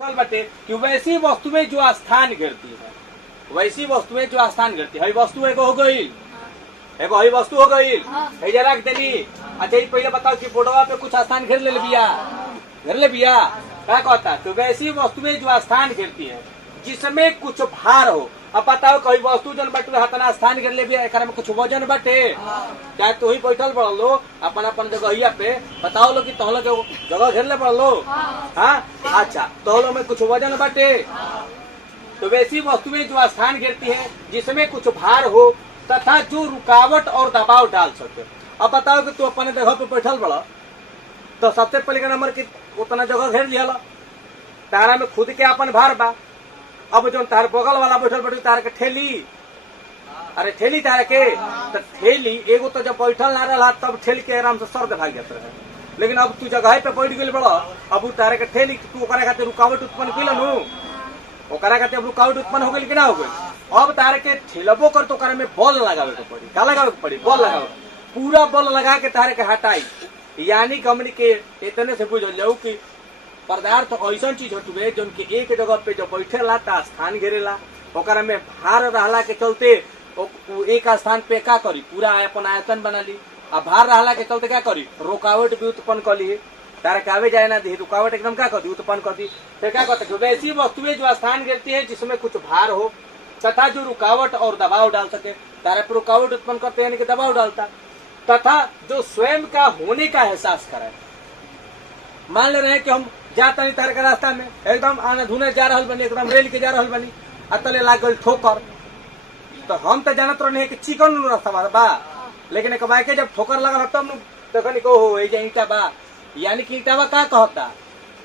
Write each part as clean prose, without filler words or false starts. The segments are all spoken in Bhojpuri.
बटे कि वैसी वस्तुएं जो स्थान घेरती है, वैसी वस्तुएं जो स्थान घेरती है, वस्तु एगो हो गई, एगो हई वस्तु हो गई, जरा रख देली। अच्छा ये पहले बताओ कि बोर्डवा पे कुछ स्थान घेर ले बिया, घेर ले बिया, क्या कहता है? तो वैसी वस्तुएं जो स्थान घेरती है जिसमें कुछ भार हो। अब बताओ कोई वस्तु जन बटे हतना स्थान घेर ले बिया, एक में कुछ वजन बटे, चाहे तू ही बैठल पड़ लो अपन अपन जगहिया पे, बताओ लो कि तहलो के जगह घेर ले पड़ लो। हाँ अच्छा, तहलो में कुछ वजन बटे। तो वैसी वस्तुएं जो स्थान घेरती है जिसमें कुछ भार हो तथा जो रुकावट और दबाव डाल सके। अब बताओ कि तू अपने जगह पे बैठल बड़ा, तो सबसे पहले का नंबर की उतना जगह घेर लिया, तारा में खुद के अपन भार बा। अब जो तार बगल वाला बैठल बैठल तार के ठेली, अरे ठेली तार के, तो ठेली एगो तो जब बैठल ना रहा तब ठेली के आराम से सर्द भाग जाता है, लेकिन अब तू जगह पे बैठ गई बड़ा, अब उ तार के ठेली तू ओकरा खातिर रुकावट उत्पन्न कैलनु, ओकरा खातिर रुकावट उत्पन्न हो गई कि ना हो गई। अब तार के ठेलबो कर तो ओकरा में बल लगावे के पड़ी, का लगावे के पड़ी? बल लगावे, पूरा बल लगा के तार के हटाई। यानी कंपनी के इतने से बुझ जाऊ कि पदार्थ ऐसा चीज हटुए जो एक जगह पे जब बैठेला ता स्थान घेरेला, ओकरा में भार रहला के चलते एक स्थान पे का करी, पूरा अपन आयतन बना ली। अब भार रहला के चलते क्या करी, रुकावट भी उत्पन्न कर ली, तार के आवे जाए ना दी, रुकावट एकदम क्या कर दी, उत्पन्न कर दी। तो क्या कहते हैं, वैसी वस्तुएं जो स्थान घेरती है जिसमें कुछ भार हो तथा जो रुकावट और दबाव डाल सके, तारे पर रुकावट उत्पन्न करते यानी कि दबाव डालता, तथा जो स्वयं का होने का एहसास कराए। मान ले रहे हैं कि हम जाता नहीं तार के रास्ता में, एकदम आने धुने जा रहा बनी, एकदम रेल के जा रहा बनी, अतले लाग गई ठोकर, तो हम तो जानत रहे कि चिकन रास्ता बा, लेकिन एक बाइक जब ठोकर लगल तब तखनी को हो ईटा बा, यानी कि ईटावा का कहता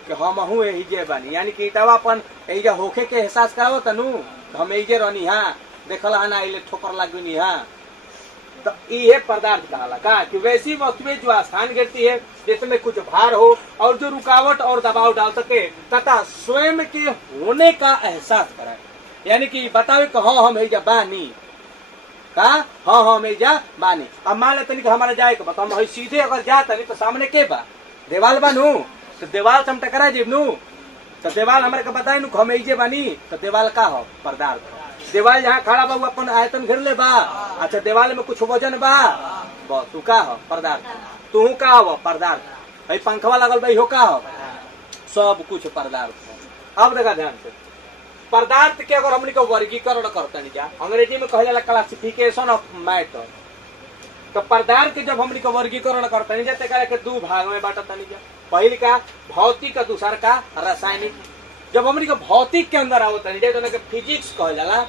कि हम हूँ एहिजे बानी, यानी कि ईटावा अपन एहिजे होखे के एहसास करावो तनु, हम एहिजे रहनी, हाँ देखल है ना इले ठोकर लग गई। हाँ तो ये पदार्थ कहला का कि वैसी वस्तुएं जो स्थान घेरती है जिसमें कुछ भार हो और जो रुकावट और दबाव डाल सके तथा स्वयं के होने का एहसास कराए। यानी कि बतावे कि हाँ हम एहिजा बानी, का हाँ हम एहिजा बानी। अब मान लेते कि हमारा जाए के बताओ हम सीधे अगर जाता नहीं तो सामने के बा देवाल बानू, तो देवाल से हम टकरा जेब नू, तो देवाल हमारे को बताए नु हम एहिजे बानी, तो देवाल का हो, पदार्थ। देवाल जहाँ खड़ा बा अपन आयतन घेर ले बा, अच्छा देवाल में कुछ वजन बा, बस तू का हो, पदार्थ। तू का हो, पदार्थ। भाई पंखवा लगल भाई हो का हो, सब कुछ पदार्थ। अब देखा ध्यान से, पदार्थ के अगर हमने को वर्गीकरण करते नहीं जा, अंग्रेजी में कहला क्लासिफिकेशन ऑफ मैटर, तो पदार्थ के जब हमने को वर्गीकरण करते नहीं जाते के दो भाग में बांटता नहीं जा। पहले का भौतिक, दूसरा का रासायनिक। जब हमने को भौतिक के अंदर आवता नहीं जाए तो फिजिक्स कहल जाला,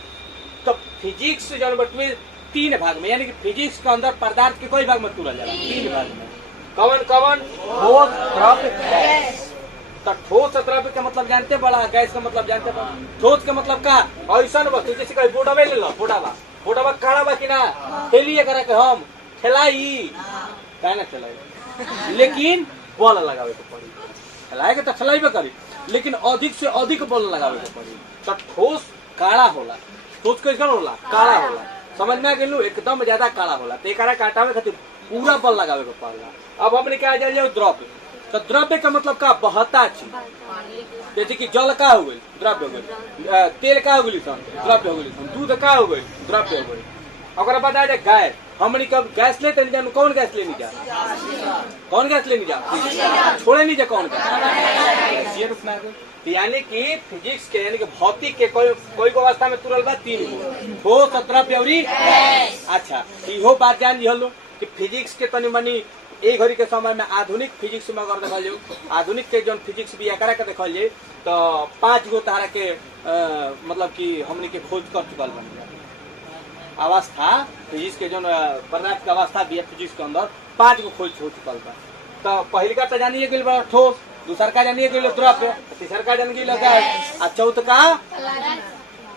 तो फिजिक्स जो बटवे तीन भाग में, यानी कि फिजिक्स के अंदर पदार्थ के कोई भाग में तुला जाला, तीन भाग में। कवन कवन? ठोस, द्रव्य, गैस। तो ठोस द्रव्य का मतलब जानते बड़ा, गैस का मतलब जानते बड़ा। ठोस का मतलब का ऐसा वस्तु जैसे कहीं बोडवे ले लो, बोडावा बोडावा काड़ा बा कि ना, खेलिए करा के हम खेलाई क्या ना खेलाई, लेकिन बल लगावे के पड़ी, खेलाए के तो खेलाइबे करी, लेकिन अधिक से अधिक बल लगावे के पड़ी। तो ठोस काड़ा होला, ठोस कैसन होला, काड़ा होला, समझ में गेलू, एकदम ज्यादा काड़ा होला, तो एकरा काटावे खातिर पूरा बल लगावे के पड़ला। अब हमने क्या जाए द्रव्य, तो द्रव्य का मतलब का बहता चीज, जैसे कि जल का हो गई, द्रव्य हो गई, तेल का हो गई, द्रव्य हो गई, दूध का हो गई, द्रव्य हो गई। अगर बता जाए गैस, हमने कब गैस लेते नहीं जा, कौन गैस लेनी जा, कौन गैस लेनी जा, छोड़े नहीं जा कौन गैस। यानी कि फिजिक्स के यानी कि भौतिक के कोई अवस्था में तुरल बा तीन गो, ठोस, द्रव्य और गैस। अच्छा इहो बात जान लिहलो कि फिजिक्स के तनी मनी एक घड़ी के समय में आधुनिक फिजिक्स में अगर देखल जाए, आधुनिक के जो फिजिक्स भी एकरा के देखल जाए तो 5 गो तारा के मतलब कि हमने के खोज कर चुकल बन गया अवस्था, फिजिक्स के जो पदार्थ के अवस्था भी है फिजिक्स के अंदर 5 गो खोज हो चुकल बा। तो पहली का तो जानिए गई बा ठोस, दूसर का जानिए गई द्रव्य, तीसर का जान गई गैस, और चौथ का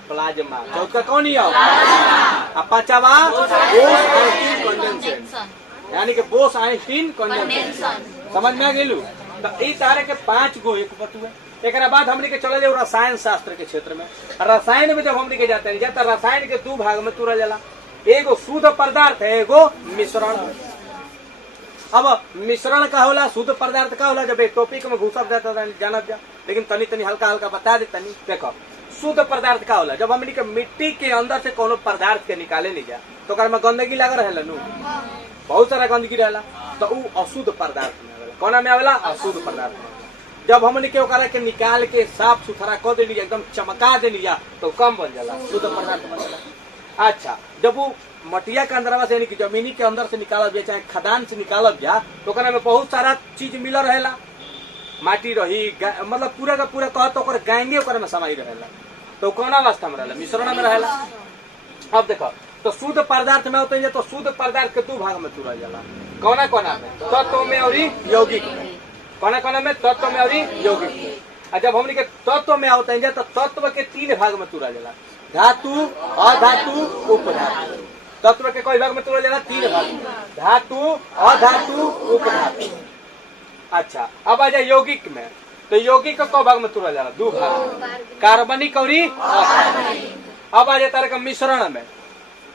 प्लाज्मा, चौथ का कौन है, पांचवा कंडेंसेशन, यानी कि बोस आइंस्टीन कंडेंसेशन। समझ में आ गेलू। तो ई तारे के 5 गो एक बतुए। एक बाद हमने के चले रसायन शास्त्र के क्षेत्र में। रसायन में जब हमने के जाते हैं तो रसायन के 2 भाग में तुरा जाला, एगो शुद्ध पदार्थ है, एगो मिश्रण। अब मिश्रण का होला, शुद्ध पदार्थ का होला, जब एक टॉपिक में घुसब जाता जानत जा लेकिन तनी तनी हल्का हल्का बता दे तनी। देखो शुद्ध पदार्थ का होला, जब हमनी के मिट्टी के अंदर से कोनो पदार्थ के निकाले नहीं जा तो ओकरा में गंदगी लगा रहेला नु, बहुत सारा गंदगी रहेला, तो उ अशुद्ध पदार्थ में आवेला। कोना में आवेला? अशुद्ध पदार्थ में। जब हमनी के ओकरा के निकाल के साफ सुथरा कर देली, एकदम चमका देली जा, तो कम बन जाला, शुद्ध पदार्थ बन जाला। अच्छा, जब वो मटिया के अंदर से यानी कि जमीनी के अंदर से निकालब जा चाहे खदान से निकालब जा, तो ओकरा में बहुत सारा चीज मिल रहेला, माटी रही, मतलब पूरा का पूरा कह तो गायंगे ओकरा में समाई रहेला, तो कौन अवस्था में रहेला? मिश्रण में रहेला। अब देखो तो शुद्ध पदार्थ में होते हैं तो शुद्ध पदार्थ के दो भाग में तोड़ा जाला, कौना कौना में? तत्व में और यौगिक में। कौना कौना में? तत्व में और यौगिक में। और जब हमने के तत्व में होते हैं तो तत्व के 3 भाग में तोड़ा जाला, धातु, अधातु, उपधातु। तत्व के कोई भाग में तोड़ा जाला? 3 भाग में, धातु, अधातु, उपधातु। अच्छा, अब आ जाए यौगिक में, तो यौगिक को भाग में तोड़ा जाला? 2 भाग, कार्बनिक और अकार्बनिक। अब आ जाए तारे का मिश्रण में,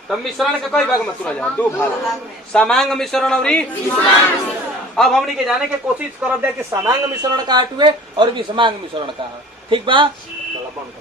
तो मिश्रण के कई भाग में तोड़ा जाला? 2 भाग, समांग मिश्रण और विषमांग। अब हमनी के जाने के कोशिश करब जाए कि समांग मिश्रण का हटुए और विषमांग मिश्रण का। ठीक बा, चलो बंद कर।